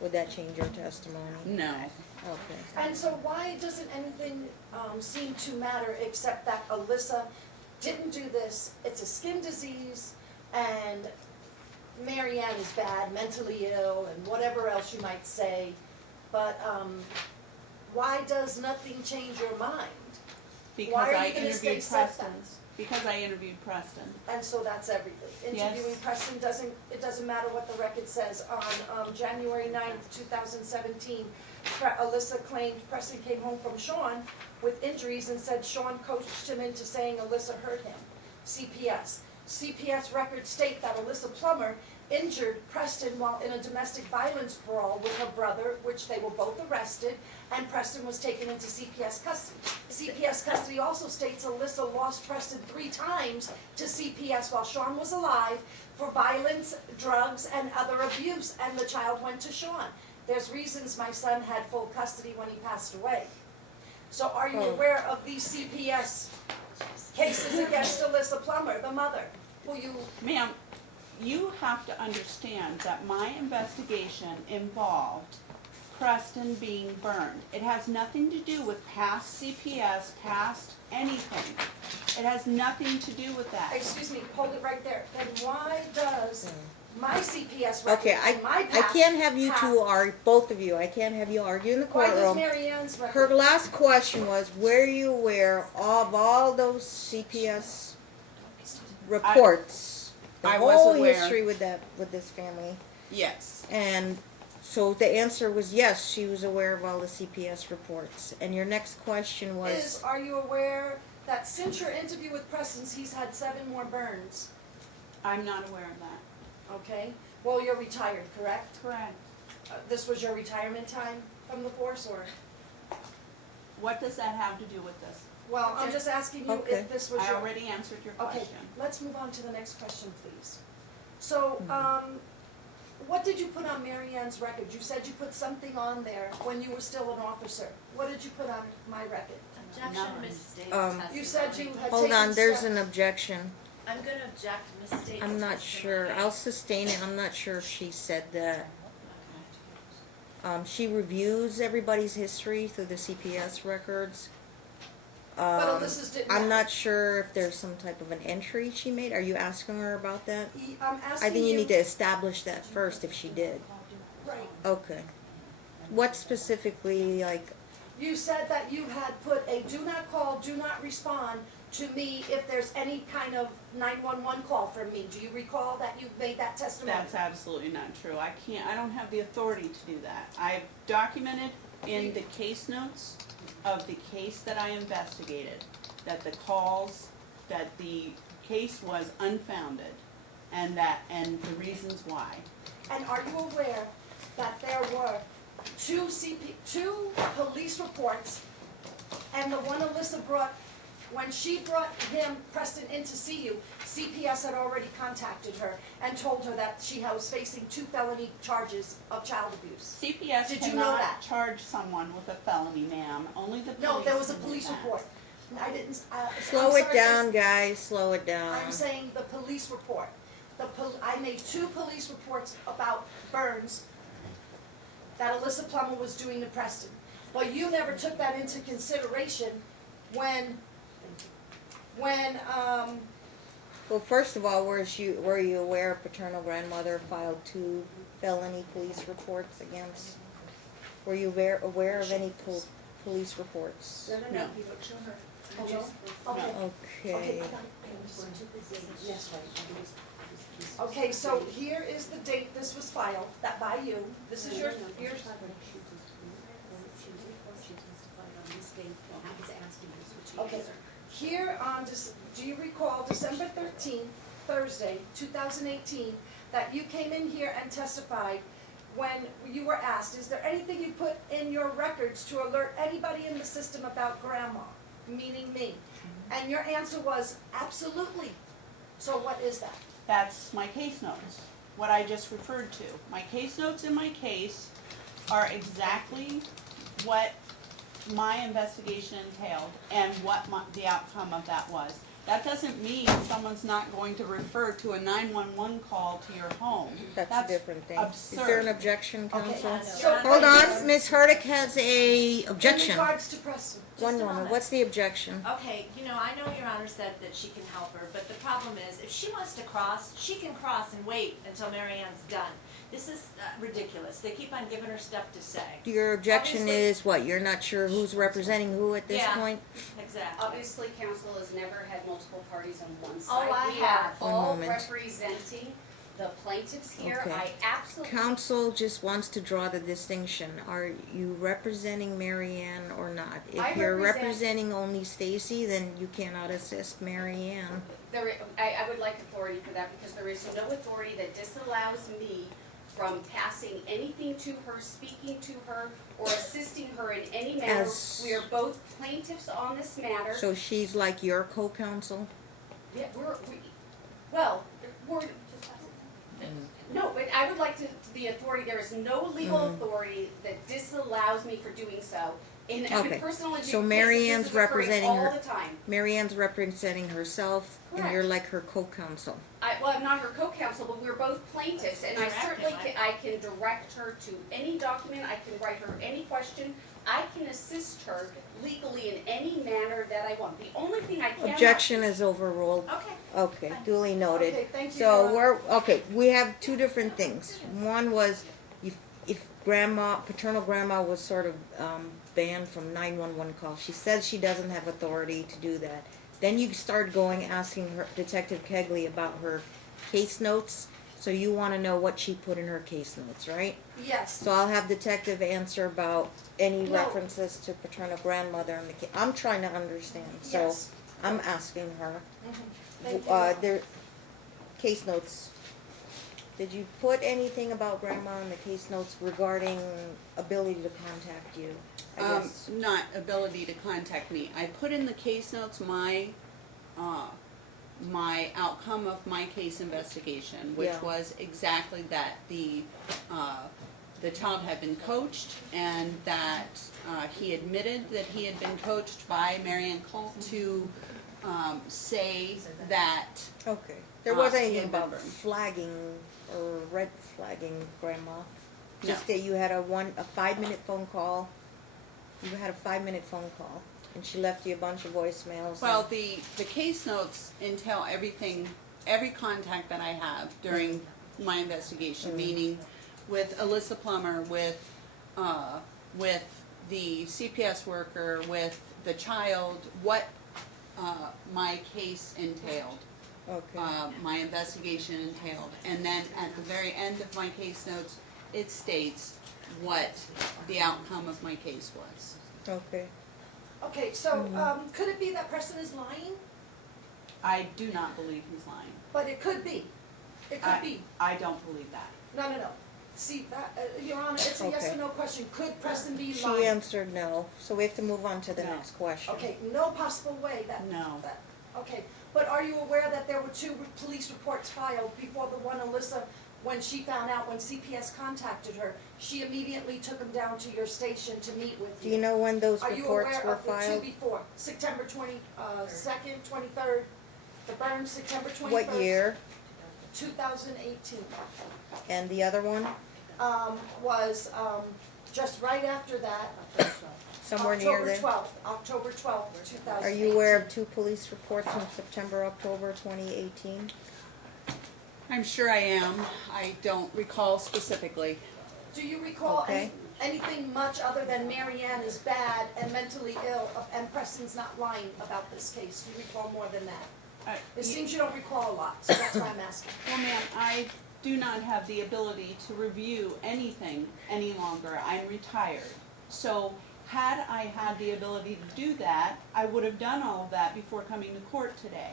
would that change your testimony? No. Okay. And so why doesn't anything seem to matter except that Alyssa didn't do this, it's a skin disease, and Mary Ann is bad, mentally ill, and whatever else you might say, but why does nothing change your mind? Because Why are I you gonna stay interviewed steadfast? Preston. Because I interviewed Preston. And so that's everything. Yes. Interviewing Preston it doesn't matter what the record says. On January 9th, 2017, Alyssa claimed Preston came home from Sean with injuries and said Sean coached him into saying Alyssa hurt him. CPS. CPS records state that Alyssa Plummer injured Preston while in a domestic violence brawl with her brother, which they were both arrested, and Preston was taken into CPS custody. CPS custody also states Alyssa lost Preston 3 times to CPS while Sean was alive for violence, drugs, and other abuse, and the child went to Sean. There's reasons my son had full custody when he passed away. So are you aware of these CPS cases against Alyssa Plummer, the mother? Will you Ma'am, you have to understand that my investigation involved Preston being burned. It has nothing to do with past CPS, past anything. It has nothing to do with that. excuse me, hold it right there. Then why does my CPS record Okay, and my I past can't have you have- two argue, both of you, I can't have you argue in the Why does courtroom. Mary Ann's Her record? last question was, were you aware of all those CPS reports? The I was whole aware. history with this family. Yes. And so the answer was yes, she was aware of all the CPS reports. And your next question was, Are you aware that since your interview with Preston, he's had 7 more burns? I'm not aware of that. Okay, well, you're retired, correct? Correct. This was your retirement time from the force, or? What does that have to do with this? Well, I'm just asking you Okay. if this was I your. already answered your Okay, question. let's move on to the next question, please. So, what did you put on Mary Ann's record? You said you put something on there when you were still an officer. What did you put on my record? Objection, Ms. States Um, testimony. You said you had taken hold on, there's steps- an objection. I'm gonna object, Ms. State's I'm not sure. testimony. I'll sustain it. I'm not sure if she said that. She reviews everybody's history through the CPS records. But Alyssa's didn't I'm have not sure if there's some type of an entry she made. Are you asking her about that? I'm asking I think you need to establish that first if she did. Right. Okay. What specifically, like, You said that you had put a do not call, do not respond to me if there's any kind of 911 call from me. Do you recall that you made that testimony? That's absolutely not true. I don't have the authority to do that. I've documented in the case notes of the case that I investigated, that the calls, that the case was unfounded, and the reasons why. And are you aware that there were two police reports, and the one Alyssa brought, when she brought him, Preston, in to see you, CPS had already contacted her and told her that she was facing 2 felony charges of child abuse. CPS Did you know that? cannot charge someone with a felony, ma'am. Only the police. No, there was a can do police that. report. I didn't, slow I'm it sorry, down, guys, slow it down. I'm saying the police report. I made 2 police reports about burns that Alyssa Plummer was doing to Preston. But you never took that into consideration when, Well, first of all, were you aware a paternal grandmother filed 2 felony police reports against? Were you aware of any police reports? No. oh, no? Okay. Okay. Okay, so here is the date this was filed, that by you. This is your okay. Here on, do you recall December 13th, Thursday, 2018, that you came in here and testified when you were asked, is there anything you put in your records to alert anybody in the system about grandma, meaning me? And your answer was, absolutely. So what is that? That's my case notes, what I just referred to. My case notes in my case are exactly what my investigation entailed and what the outcome of that was. That doesn't mean someone's not going to refer to a 911 call to your home. That's a different thing. Absurd. Is there an objection, counsel? Okay. So- Hold on, Ms. Hurdick has a objection. In regards to Preston. One Just a moment, moment. what's the objection? Okay, I know Your Honor said that she can help her, but the problem is, if she wants to cross, she can cross and wait until Mary Ann's done. This is ridiculous. They keep on giving her stuff to say. Your objection Obviously- is what, you're not sure who's representing who at this Yeah. point? Exactly. Obviously, council has never had multiple parties on one Oh, side. I We have. are One all moment. representing the plaintiffs here. Okay. I absolutely. Counsel just wants to draw the distinction. Are you representing Mary Ann or not? I If you're represent- representing only Stacy, then you cannot assist Mary Ann. I would like authority for that because there is no authority that disallows me from passing anything to her, speaking to her, or assisting her in any manner. As- We are both plaintiffs on this matter. So she's like your co-counsel? Yeah, we're, no, but I would like the authority, there is no legal authority that disallows me for doing so. In Okay. personal So cases, Mary this Ann's is occurring representing all her- the time. Mary Ann's representing herself, and Correct. you're like her co-counsel. Well, I'm not her co-counsel, but we're both plaintiffs, and I Direct certainly him, can, I can direct her to any document, I can write her any question, I can assist her legally in any manner that I want. The only thing I cannot. Objection is overruled. Okay. Okay, duly noted. Okay, thank you, So Your okay, we have 2 different things. One was if paternal grandma was sort of banned from 911 calls. She says she doesn't have authority to do that. Then you start asking her, Detective Kegley, about her case notes. So you want to know what she put in her case notes, right? Yes. So I'll have Detective answer about any No. references to paternal grandmother in the case. I'm trying to understand, so Yes. I'm asking her. Thank you. Their case notes. Did you put anything about grandma in the case notes regarding ability to contact you? I guess. Not ability to contact me. I put in the case notes my outcome of my case investigation, which Yeah. was exactly that the child had been coached and that he admitted that he had been coached by Mary Ann Colt to say that, Okay. There wasn't anything in about Denver. flagging or red flagging, Grandma. Just No. that you had a 5-minute phone call. You had a 5-minute phone call, and she left you a bunch of voicemails. well, the case notes entail everything, every contact that I have during my investigation, meaning with Alyssa Plummer, with the CPS worker, with the child, what my case entailed, Okay. my investigation entailed. And then at the very end of my case notes, it states what the outcome of my case was. Okay. Okay, so, could it be that Preston is lying? I do not believe he's lying. But it could be. It could be. I don't believe that. No. See, that, Your Honor, it's a yes Okay. or no question. Could Preston be She lying? answered no, so we have to move on to the No. next question. Okay, no possible way that. No. that- Okay, but are you aware that there were 2 police reports filed before the one Alyssa, when she found out, when CPS contacted her, she immediately took them down to your station to meet with Do you know when those Are you reports aware were of the 2 filed? before? September 22nd, 23rd, the burn September 23rd. What year? 2018. And the other one? Was just right after that. Somewhere near there? October 12th, 2018. Are you aware of 2 police reports from September, October 2018? I'm sure I am. I don't recall specifically. Do you recall Okay. anything much other than Mary Ann is bad and mentally ill and Preston's not lying about this case? Do you recall more than that? It seems you don't recall a lot, so that's why I'm asking. Well, ma'am, I do not have the ability to review anything any longer. I'm retired. So had I had the ability to do that, I would have done all of that before coming to court today.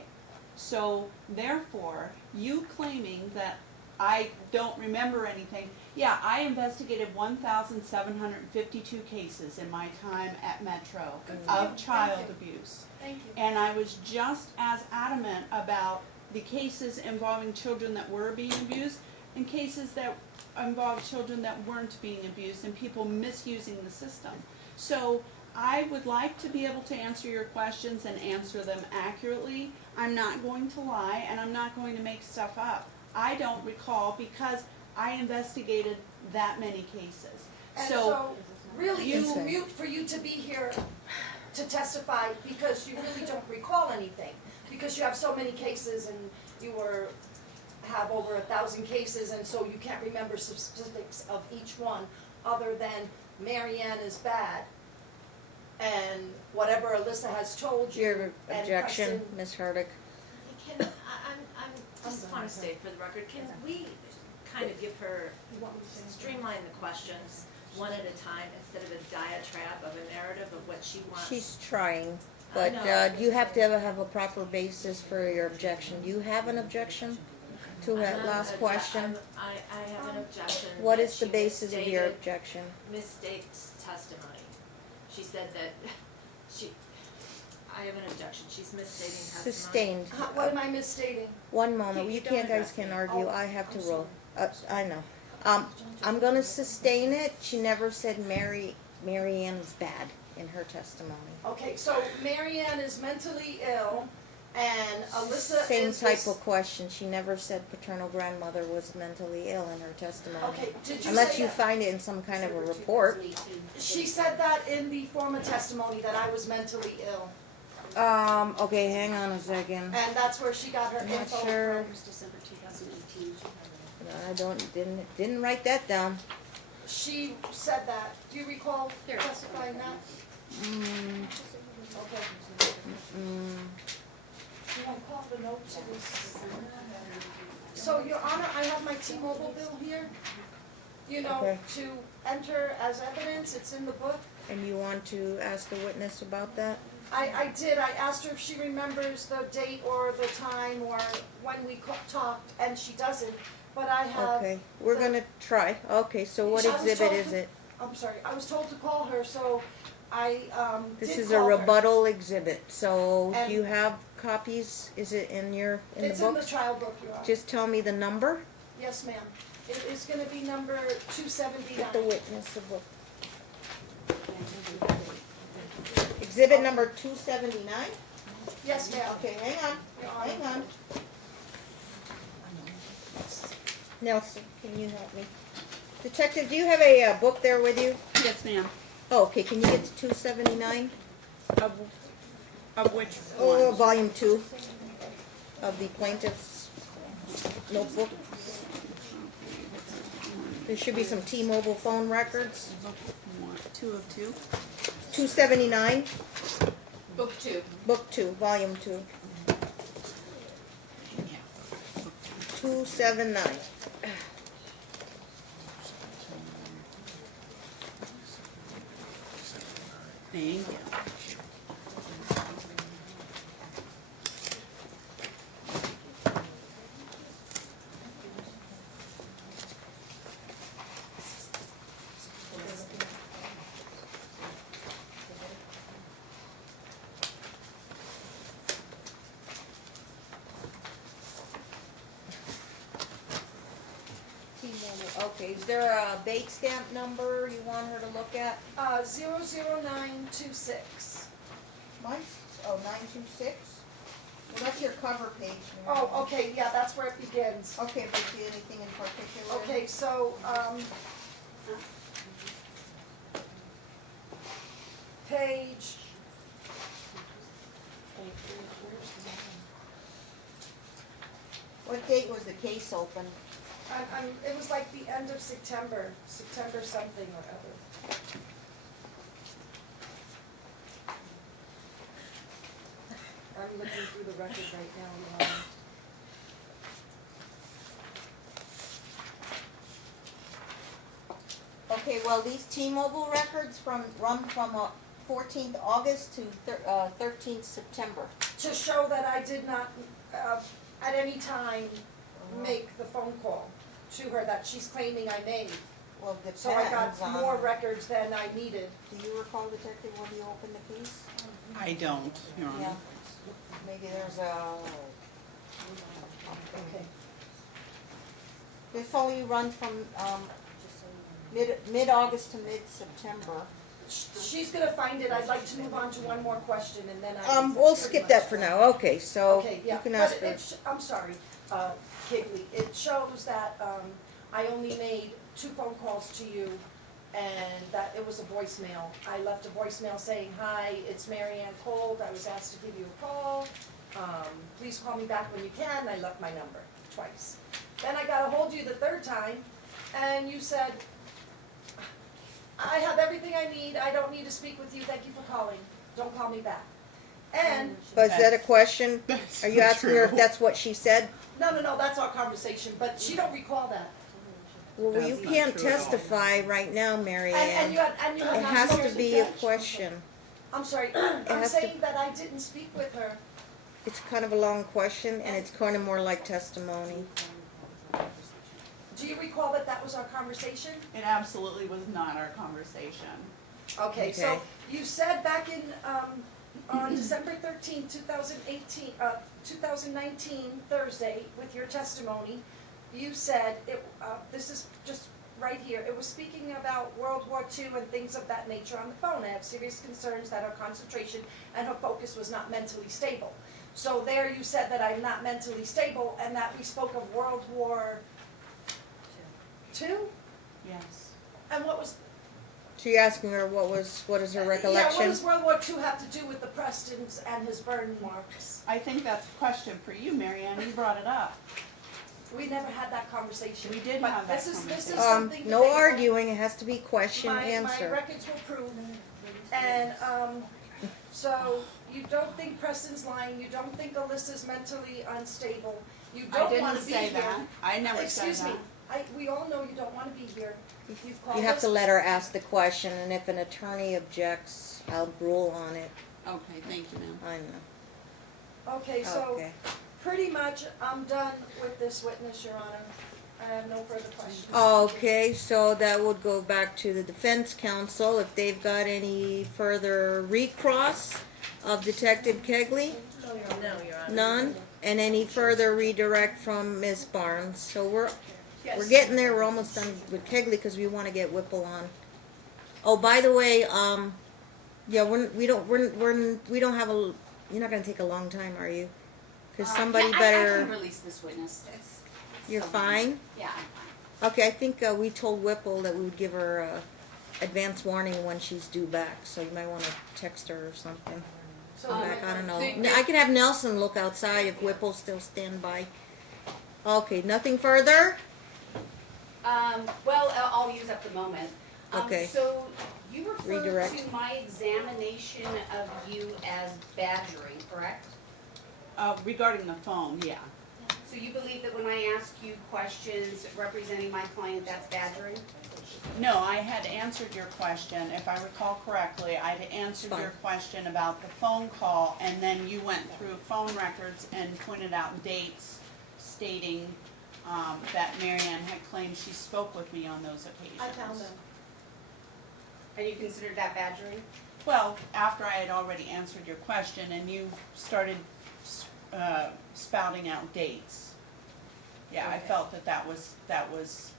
So therefore, you claiming that I don't remember anything, yeah, I investigated 1,752 cases in my time at Metro of child abuse. Thank you. And I was just as adamant about the cases involving children that were being abused and cases that involved children that weren't being abused and people misusing the system. So I would like to be able to answer your questions and answer them accurately. I'm not going to lie and I'm not going to make stuff up. I don't recall because I investigated that many cases. And So so, really, it's Okay. mute for you to be here to testify because you really don't recall anything. Because you have so many cases and you have over 1,000 cases, and so you can't remember specifics of each one other than Mary Ann is bad and whatever Alyssa has told you. Your and objection, Preston- Ms. Herdick? Can, I'm just want to state for the record, can we kind of give her, streamline the questions one at a time instead of a diatribe of a narrative of what she wants? She's trying, I but know. you have to have a proper basis for your objection. Do you have an objection to I'm that not last question? I have an objection. What that is the she basis of your misstated- objection? Misstates testimony. She said that, I have an objection, she's misstating testimony. Sustained. What am I misstating? One moment, You you don't can't, guys address can me. argue, Oh, I have to I'm roll. I know. I'm gonna sustain it. She never said Mary Ann was bad in her testimony. Okay, so Mary Ann is mentally ill and Alyssa Same is type this- of question. She never said paternal grandmother was mentally ill in her testimony. Okay, did you Unless say you that? find it in some kind of a report. She said that in the former testimony that I was mentally ill, Okay, hang on a second. and that's where she got her I'm not info sure. It was December 2018. I didn't write that down. She said that. Do you recall testifying that? Mm, Okay. mm. Do you want to call the notes of this? So, Your Honor, I have my T-Mobile bill here. You know, Okay. to enter as evidence, it's in the book. And you want to ask the witness about that? I did, I asked her if she remembers the date or the time or when we talked, and she doesn't, but I have. Okay, we're the- gonna try. Okay, so what I was exhibit told is to- it? I'm sorry, I was told to call her, so I, This did is a call her. rebuttal exhibit, so And- do you have copies? Is it in the It's in the book? child book, Your Honor. Just tell me the number. Yes, ma'am. It is gonna be number Get the 279. witness the book. Exhibit number 279? Yes, ma'am. Okay, hang on, Your Honor. hang on. Nelson, can you help me? Detective, do you have a book there with you? Yes, ma'am. Oh, okay, can you get to 279? Of which Oh, one? volume 2 of the plaintiff's notebook. There should be some T-Mobile phone records. One, 2 of 2. 279, Book 2. book 2, volume 2. 279. Thank you. T-Mobile, okay, is there a bait stamp number you want her to look at? 00926. Mine's, 926? Well, that's your cover page. Mary. Oh, okay, yeah, that's where it begins. Okay, but see anything in particular? Okay, so, page, What date was the case open? it was like the end of September something or other. I'm looking through the record right now, Your Honor. Okay, well, these T-Mobile records run from 14th August to 13th September. To show that I did not, at any time, make the phone call to her that she's claiming I made. Well, So I depends got on. more records than I needed. Do you recall, Detective, when you opened the case? I don't, Your Honor. Yeah. Maybe there's a. Okay. This only runs from mid-August to mid-September. She's gonna find it. I'd like to move on to one more question and then I. We'll skip that for now. Okay, so Okay, you yeah, can but ask her. I'm sorry, Kigley, it shows that, I only made 2 phone calls to you and that it was a voicemail. I left a voicemail saying, hi, it's Mary Ann Colt, I was asked to give you a call, please call me back when you can, I left my number twice. Then I got a hold of you the 3rd time and you said, I have everything I need, I don't need to speak with you, thank you for calling, don't call me back. And, But is that a question? That's Are you not asking her if true. that's what she said? no, that's our conversation, but she don't recall that. Well, you That's not can't true at all. testify right now, Mary And you Ann. had It not has to spoken be a Dutch? question. I'm sorry, I'm has to- saying that I didn't speak with her. It's kind of a long question, and it's kind of more like testimony. Do you recall that that was our conversation? It absolutely was not our conversation. Okay, so Okay. you said back in, on December 13th, 2018, 2019, Thursday, with your testimony, you said, this is just right here, it was speaking about World War II and things of that nature on the phone. I have serious concerns that her concentration and her focus was not mentally stable. So there you said that I'm not mentally stable and that we spoke of World War II? Yes. And what was, So you're asking her what is her yeah, what recollection? does World War II have to do with the Prestons and his burn marks? I think that's a question for you, Mary Ann. You brought it up. We never had that conversation. We did But have that this is conversation. something that No they- arguing, it has to be question, My answer. records will prove, and, so, you don't think Preston's lying, you don't think Alyssa's mentally unstable, you I don't wanna didn't be say here. that. I never said Excuse me, that. we all know you don't wanna be here. You've called You have us. to let her ask the question, and if an attorney objects, I'll rule on it. Okay, thank you, ma'am. I know. Okay, so, Okay. pretty much, I'm done with this witness, Your Honor. I have no further questions. Okay, so that would go back to the defense counsel, if they've got any further recross of Detective Kegley? No, Your Honor. None? And any further redirect from Ms. Barnes? So we're Yes. getting there, we're almost done with Kegley, because we want to get Whipple on. Oh, by the way, yeah, we don't have You're not gonna take a long time, are you? Cause Yeah, somebody I better, can release this witness. you're So, fine? Yeah, I'm fine. Okay, I think, we told Whipple that we would give her, advance warning when she's due back, so you might wanna text her or something. So Back, I don't know. the- I can have Nelson look outside if Whipple's still standby. Okay, nothing further? Well, I'll use up the moment. Okay. So you referred Redirect. to my examination of you as badgering, correct? Regarding the phone, yeah. So you believe that when I ask you questions representing my client, that's badgering? No, I had answered your question, if I recall correctly, I'd answered Fine. your question about the phone call, and then you went through phone records and pointed out dates stating, that Marianne had claimed she spoke with me on those occasions. I found them. And you considered that badgering? Well, after I had already answered your question and you started, spouting out dates. Yeah, I Okay. felt that was,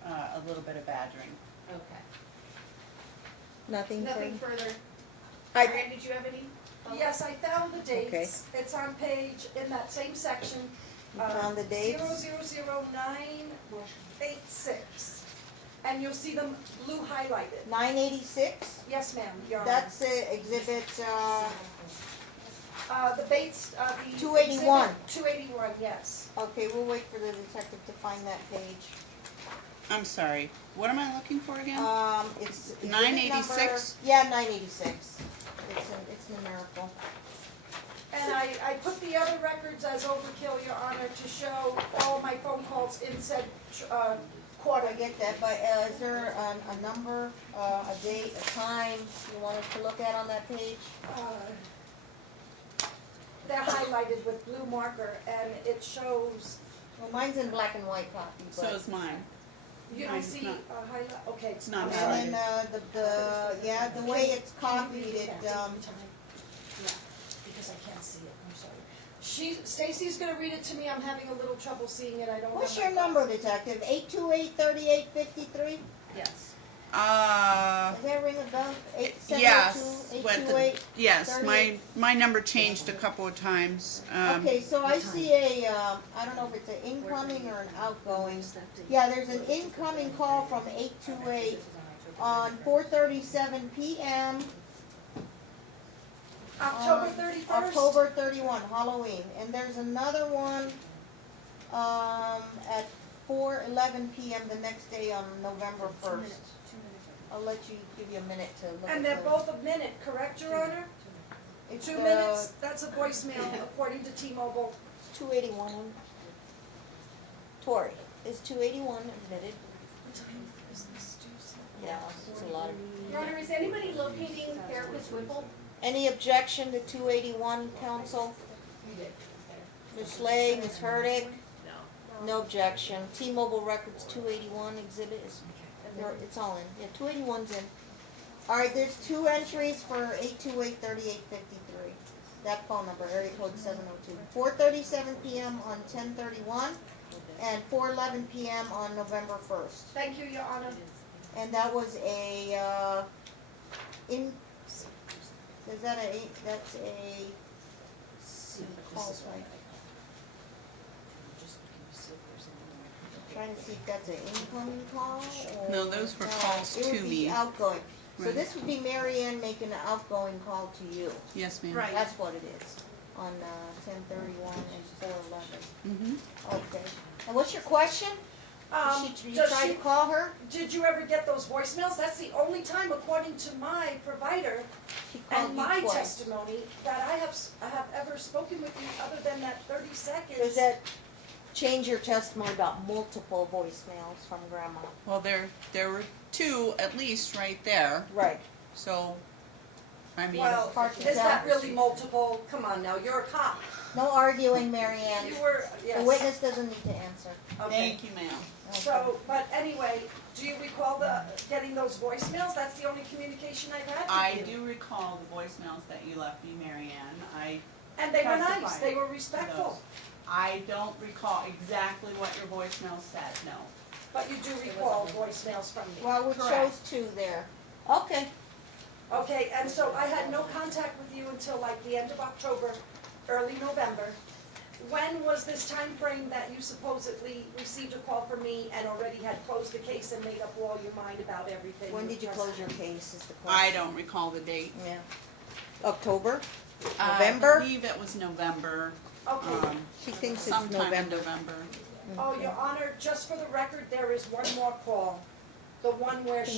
a little bit of badgering. Okay. Nothing Nothing further? further. I- Marianne, did you have any? Yes, I found the dates. Okay. It's on page, in that same section. You found the dates? 0000986. And you'll see them blue highlighted. 986? Yes, ma'am, Your Honor. That's exhibit, The Bates, the. 281. exhibit 281, yes. okay, we'll wait for the detective to find that page. I'm sorry, what am I looking for again? It's. exhibit 986? number- Yeah, 986. It's numerical. And I put the other records as overkill, Your Honor, to show all my phone calls in said, quarter. I get that, but is there a number, a date, a time you want us to look at on that page? They're highlighted with blue marker, and it shows, Well, mine's in black and white copy, So but. is mine. you don't Mine's see, not- highlight, okay. It's not And highlighted. then, yeah, the way it's copied, it, Yeah, because I can't see it, I'm sorry. Stacy's gonna read it to me, I'm having a little trouble seeing it, I don't have what's my your number, detective? 828-3853? Yes. Does that ring a bell? Yes, 872, but 828? yes, 38? my number changed a couple of times. Okay, so I see a, I don't know if it's an incoming or an outgoing. Yeah, there's an incoming call from 828 on 4:37 p.m. October 31st? October 31, Halloween. And there's another one, at 4:11 p.m. the next day on November 1st. I'll let you, give you a minute to look at And they're those. both a minute, correct, Your Honor? It's 2 minutes, that's a voicemail according to T-Mobile. 281. Tori, is 281 admitted? Yeah, it's a lot of. Your Honor, is anybody locating Therapist Whipple? Any objection to 281, counsel? Ms. Slay, Ms. Hurdick? No. No objection. T-Mobile Records 281 exhibit is, it's all in. Yeah, 281's in. All right, there's two entries for 828-3853. That phone number, area code 702. 4:37 p.m. on 10/31 and 4:11 p.m. on November 1st. Thank you, Your Honor. And that was a, is that that's a, call sign. Trying to see if that's an incoming call or. No, those were calls It to would be me. outgoing. So Right. this would be Mary Ann making an outgoing call to you. Yes, ma'am. Right. That's what it is, on 10/31 and 4/11. Mm-hmm. Okay. And what's your question? Did you does try she- to call her? Did you ever get those voicemails? That's the only time, according to my provider She called and you my twice. testimony, that I have ever spoken with you other than that 30 seconds. Does that change your testimony about multiple voicemails from Grandma? Well, there were two at least right there. Right. So, I mean, Well, hard to is tell. that really multiple? Come on now, you're a cop. No arguing, Mary Ann. You were, yes. The witness doesn't need to answer. Okay. thank you, ma'am. So, but anyway, do you recall getting those voicemails? That's the only communication I've had I with you. do recall the voicemails that you left me, Mary Ann. And they were nice, testified they were to respectful, those. I don't recall exactly what your voicemail said, no. but you do recall voicemails from me. Well, it shows Correct. two there. Okay. Okay, and so I had no contact with you until like the end of October, early November. When was this time frame that you supposedly received a call from me and already had closed the case and made up all your mind about everything? When with did you Justin? close your case is the I question. don't recall the date. Yeah. October? I November? believe it was November, Okay. She thinks it's sometime in November. November. Oh, Your Honor, just for the record, there is one more call. The one where she